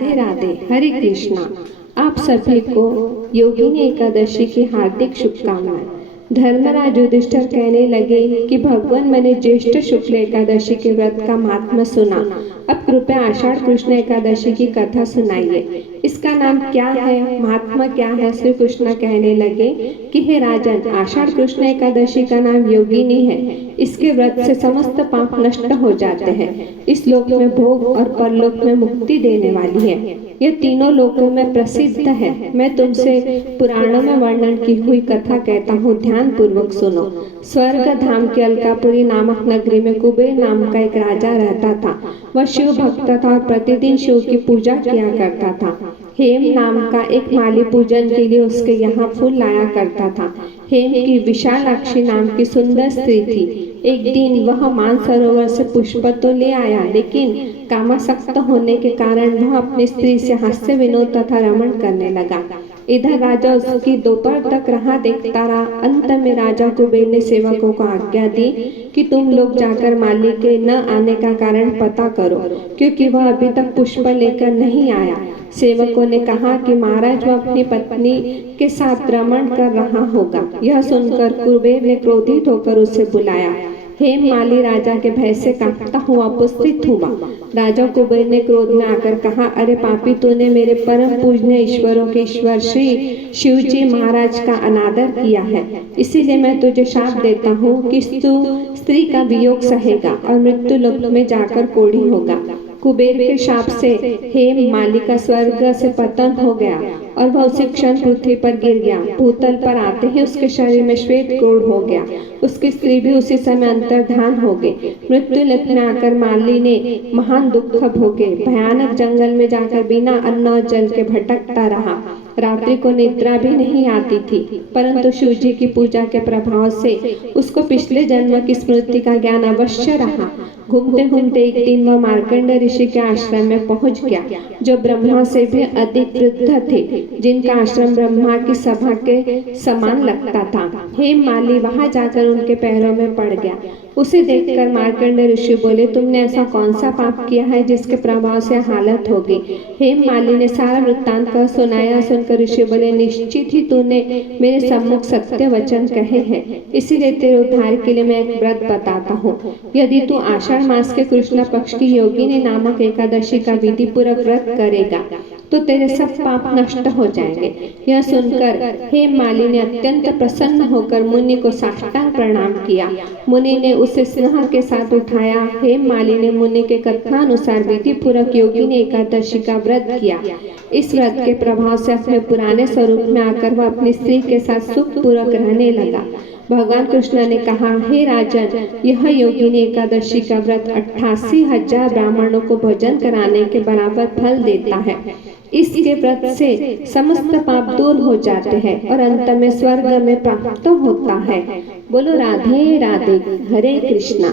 राधे राधे, हरे कृष्णा। आप सभी को योगिनी एकादशी की हार्दिक शुभकामनाएं। धर्मराज युधिष्ठिर कहने लगे कि भगवान, मैंने ज्येष्ठ शुक्ल एकादशी के व्रत का महात्म्य सुना। अब कृपया आषाढ़ कृष्ण एकादशी की कथा सुनाइए। इसका नाम क्या है, महात्मा क्या है? श्री कृष्ण कहने लगे कि हे राजन, आषाढ़ कृष्ण एकादशी का नाम योगिनी है। इसके व्रत से समस्त पाप नष्ट हो जाते हैं। इस लोक में भोग और परलोक में मुक्ति देने वाली है। यह तीनों लोकों में प्रसिद्ध है। मैं तुमसे पुराणों में वर्णन की हुई कथा कहता हूँ, ध्यान पूर्वक सुनो। स्वर्ग धाम के अलकापुरी नामक नगरी में कुबेर नाम का एक राजा रहता था। वह शिव भक्त था और प्रतिदिन शिव की पूजा किया करता था। हेम नाम का एक माली पूजन के लिए उसके यहाँ फूल लाया करता था। हेम की विशालाक्षी नाम की सुंदर स्त्री थी। एक दिन वह मानसरोवर से पुष्प तो ले आया, लेकिन कामासक्त होने के कारण वह अपनी स्त्री से हास्य विनोद तथा रमण करने लगा। इधर राजा उसकी दोपहर तक राह देखता रहा। अंत में राजा कुबेर ने सेवकों को आज्ञा दी कि तुम लोग जाकर माली के न आने का कारण पता करो, क्योंकि वह अभी तक पुष्प लेकर नहीं आया। सेवकों ने कहा कि महाराज, वह अपनी पत्नी के साथ रमण कर रहा होगा। यह सुनकर कुबेर ने क्रोधित होकर उसे बुलाया। हेम माली राजा के भय से कांपता हुआ उपस्थित हुआ। राजा कुबेर ने क्रोध में आकर कहा, अरे पापी, तूने मेरे परम पूजनीय ईश्वरों के ईश्वर श्री शिवजी महाराज का अनादर किया है। इसीलिए मैं तुझे शाप देता हूँ कि तू स्त्री का वियोग सहेगा और मृत्यु लोक में जाकर कोढ़ी होगा। कुबेर के शाप से हेम माली का स्वर्ग से पतन हो गया और वह उसी क्षण पृथ्वी पर गिर गया। भूतल पर आते ही उसके शरीर में श्वेत कोढ़ हो गया। उसकी स्त्री भी उसी समय अंतर्धान हो गई। मृत्यु लोक में आकर माली ने महान दुख भोगे। भयानक जंगल में जाकर बिना अन्न और जल के भटकता रहा। रात्रि को निद्रा भी नहीं आती थी, परंतु शिवजी की पूजा के प्रभाव से उसको पिछले जन्म की स्मृति का ज्ञान अवश्य रहा। घूमते घूमते एक दिन वह मार्कंड ऋषि के आश्रम में पहुंच गया, जो ब्रह्मा से भी अधिक वृद्ध थे, जिनका आश्रम ब्रह्मा की सभा के समान लगता था। हेम माली वहां जाकर उनके पैरों में पड़ गया। उसे देखकर मार्कंड ऋषि बोले, तुमने ऐसा कौन सा पाप किया है जिसके प्रभाव से हालत हो गई? हेम माली ने सारा वृत्तांत कर सुनाया। सुनकर ऋषि बोले, निश्चित ही तूने मेरे सम्मुख सत्य वचन कहे हैं, इसीलिए तेरे उद्धार के लिए मैं एक व्रत बताता हूँ। यदि तू आषाढ़ मास के कृष्ण पक्ष की योगिनी नामक एकादशी का विधि पूर्वक व्रत करेगा तो तेरे सब पाप नष्ट हो जाएंगे। यह सुनकर हेम माली ने अत्यंत प्रसन्न होकर मुनि को साष्टांग प्रणाम किया। मुनि ने उसे स्नेह के साथ उठाया। हेम माली ने मुनि के कथनानुसार विधि पूर्वक योगिनी एकादशी का व्रत किया। इस व्रत के प्रभाव से अपने पुराने स्वरूप में आकर वह अपनी स्त्री के साथ सुख पूर्वक रहने लगा। भगवान कृष्ण ने कहा, हे राजन, यह योगिनी एकादशी का व्रत 88,000 ब्राह्मणों को भोजन कराने के बराबर फल देता है। इसके व्रत से समस्त पाप दूर हो जाते हैं और अंत में स्वर्ग में प्राप्त होता है। बोलो राधे राधे, हरे कृष्णा।